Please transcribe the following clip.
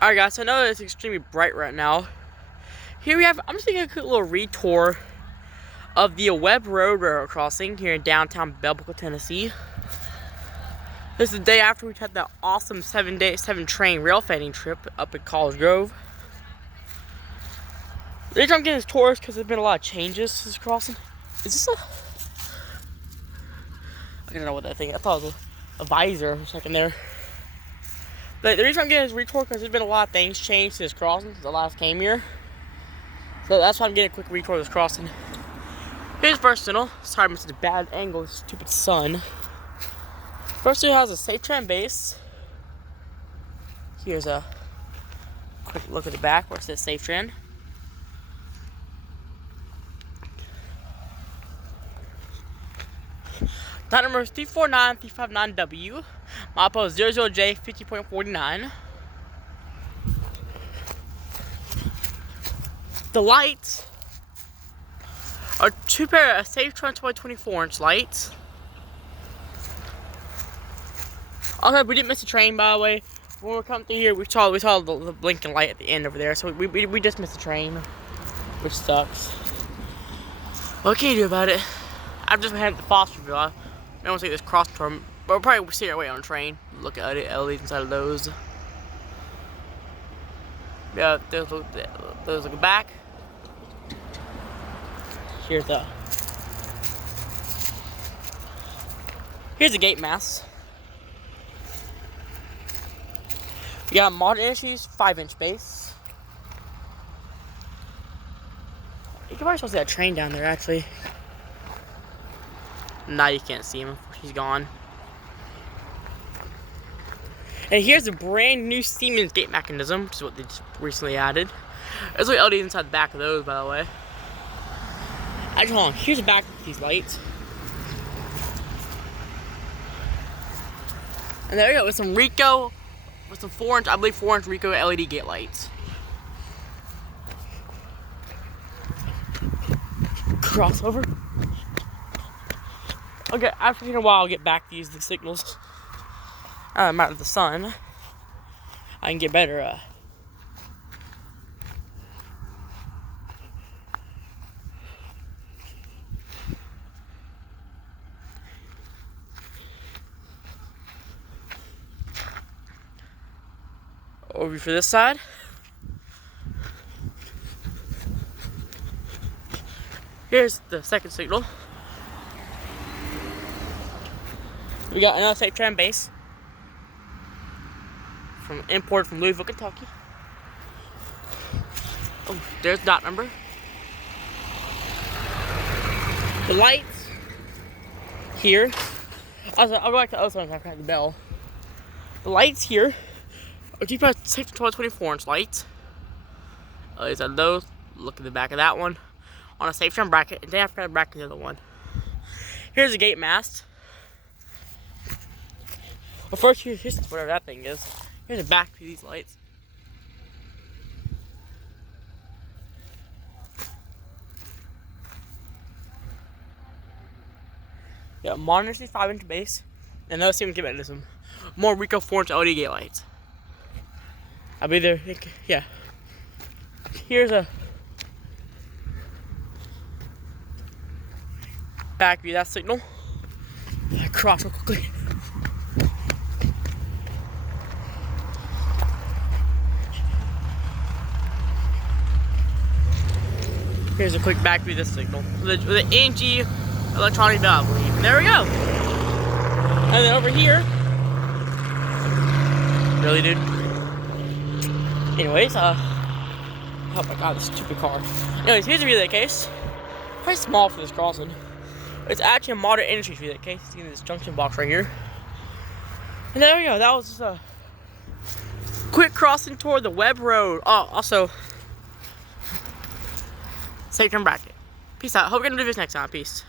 Alright guys, I know it's extremely bright right now. Here we have, I'm just taking a quick little retour of the Webb Railroad crossing here in downtown Belleville, Tennessee. This is the day after we had that awesome 7-train rail fanning trip up at College Grove. The reason I'm getting this tour is because there's been a lot of changes to this crossing. Is this I don't know what that thing is. I thought it was a visor for a second there. But the reason I'm getting this retour is because there's been a lot of things changed to this crossing since I last came here. So that's why I'm getting a quick retour of this crossing. Here's the first signal. Sorry, I missed a bad angle, stupid sun. First signal has a safe tram base. Here's a quick look at the back where it says safe tram. Dot number is 349359W. My is 00J 50.49. The lights are two pair of safe tram 24-inch lights. Also, we didn't miss a train, by the way. When we were coming through here, we saw the blinking light at the end over there. So we just missed a train, which sucks. What can you do about it? I've just been heading to Fosterville. I don't want to take this cross tour, but we'll probably see our way on a train. Look at it, LEDs inside of those. Yeah, those look back. Here's the gate mass. We got Modern Industries 5-inch base. You can probably still see that train down there, actually. Now you can't see him. He's gone. And here's a brand new Siemens gate mechanism, which is what they just recently added. There's like LEDs inside the back of those, by the way. Actually, hold on. Here's the back of these lights. And there we go, with some 4-inch, I believe 4-inch Rico LED gate lights. Crossover. Okay, after a while, I'll get back to use the signals. I'm out of the sun. I can get better. Over for this side. Here's the second signal. We got another safe tram base imported from Louisville, Kentucky. Oh, there's the dot number. The lights here. Also, I'll go back to the other side after I have the bell. The lights here are two pair of safe 24-inch lights. These are those. Look at the back of that one on a safe tram bracket, and then after that bracket the other one. Here's the gate mast. Well, first, here's whatever that thing is. Here's the back to these lights. Yeah, Modern 5-inch base. And another Siemens gate mechanism. More Rico 4-inch LED gate lights. I'll be there. Yeah. Here's a back view of that signal. Cross real quickly. Here's a quick back view of this signal. With the NG electronic bell, I believe. And there we go. And then over here. Really, dude? Anyways, oh my god, this stupid car. Anyways, here's a relay case. Quite small for this crossing. It's actually a Modern Industries relay case. You see this junction box right here. And there we go. That was just a quick crossing tour of the Webb Road. Oh, also, safe tram bracket. Peace out. Hope you're gonna do this next time. Peace.